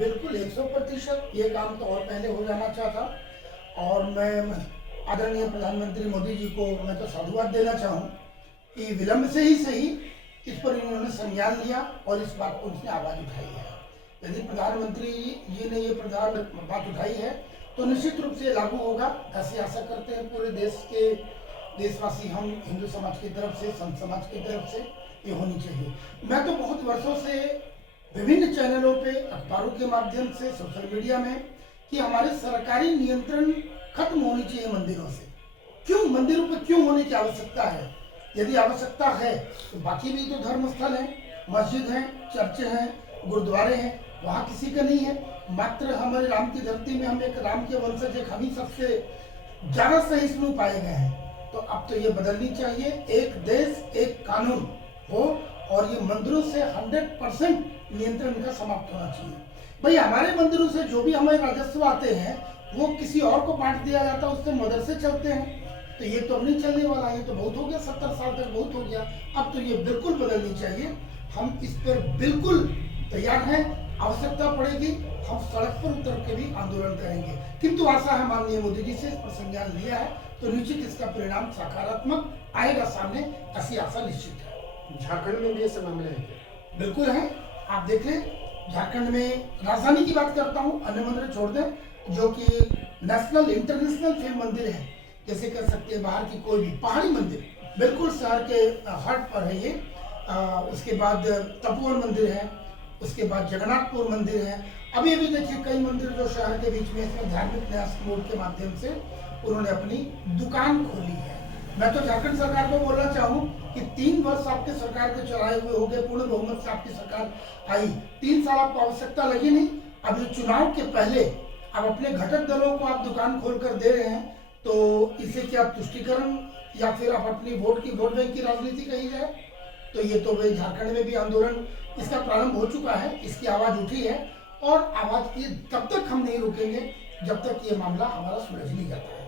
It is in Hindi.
बिल्कुल 100% ये काम तो और पहले हो जाना चाहता। और मैं आदरणीय प्रधानमंत्री मोदी जी को मैं तो साधुवाद देना चाहूँ कि विलंब से ही सही इस पर इन्होंने संज्ञान लिया और इस बात को उसने आवाज़ उठाई है। यदि प्रधानमंत्री जी ने ये बात उठाई है तो निश्चित रूप से लागू होगा, ऐसी आशा करते हैं पूरे देश के देशवासी, हम हिंदू समाज की तरफ से, संत समाज की तरफ से ये होनी चाहिए। मैं तो बहुत वर्षों से विभिन्न चैनलों पे, अखबारों के माध्यम से, सोशल मीडिया में कि हमारे सरकारी नियंत्रण खत्म होनी चाहिए मंदिरों से। क्यों मंदिरों पर क्यों होने की आवश्यकता है? यदि आवश्यकता है तो बाकी भी तो धर्म स्थल हैं, मस्जिद हैं, चर्च हैं, गुरुद्वारे हैं, वहाँ किसी का नहीं है। मात्र हमारे राम की धरती में हम एक राम के वंशज, एक हम ही सबसे ज़्यादा सहिष्णु पाए गए हैं। तो अब तो ये बदलनी चाहिए, एक देश एक कानून हो और ये मंदिरों से 100% नियंत्रण इनका समाप्त होना चाहिए। भाई हमारे मंदिरों से जो भी हमारे राजस्व आते हैं वो किसी और को बांट दिया जाता है, उससे मदरसे चलते हैं। तो ये तो अब नहीं चलने वाला, ये तो बहुत हो गया, 70 साल तक बहुत हो गया। अब तो ये बिल्कुल बदलनी चाहिए। हम इस पर बिल्कुल तैयार हैं, आवश्यकता पड़ेगी हम सड़क पर उतर के भी आंदोलन करेंगे। किंतु आशा है माननीय मोदी जी से इस पर संज्ञान लिया है तो निश्चित इसका परिणाम सकारात्मक आएगा सामने, ऐसी आशा निश्चित है। झारखंड में भी ऐसे मामले हैं क्या? बिल्कुल है। आप देखें झारखंड में, राजधानी की बात करता हूँ, अन्य मंदिर छोड़ दें जो कि नेशनल इंटरनेशनल फेम मंदिर है, जैसे कह सकते हैं बाहर की कोई भी पहाड़ी मंदिर, बिल्कुल शहर के हट पर है ये। उसके बाद तपोवन मंदिर है, उसके बाद जगन्नाथपुर मंदिर है। अभी अभी देखिए कई मंदिर जो शहर के बीच में इसमें धार्मिक न्यास मोड के माध्यम से उन्होंने अपनी दुकान खोली है। मैं तो झारखंड सरकार को बोलना चाहूँ कि 3 वर्ष आपके सरकार के चलाए हुए हो गए, पूर्ण बहुमत से आपकी सरकार आई, 3 साल आपको आवश्यकता लगी नहीं। अभी चुनाव के पहले अब अपने घटक दलों को आप दुकान खोल कर दे रहे हैं, तो इसे क्या तुष्टिकरण या फिर आप अपनी वोट बैंक की राजनीति कही जाए? तो ये तो भाई झारखंड में भी आंदोलन इसका प्रारंभ हो चुका है, इसकी आवाज उठी है और आवाज की तब तक हम नहीं रुकेंगे जब तक ये मामला हमारा सुलझ नहीं जाता है।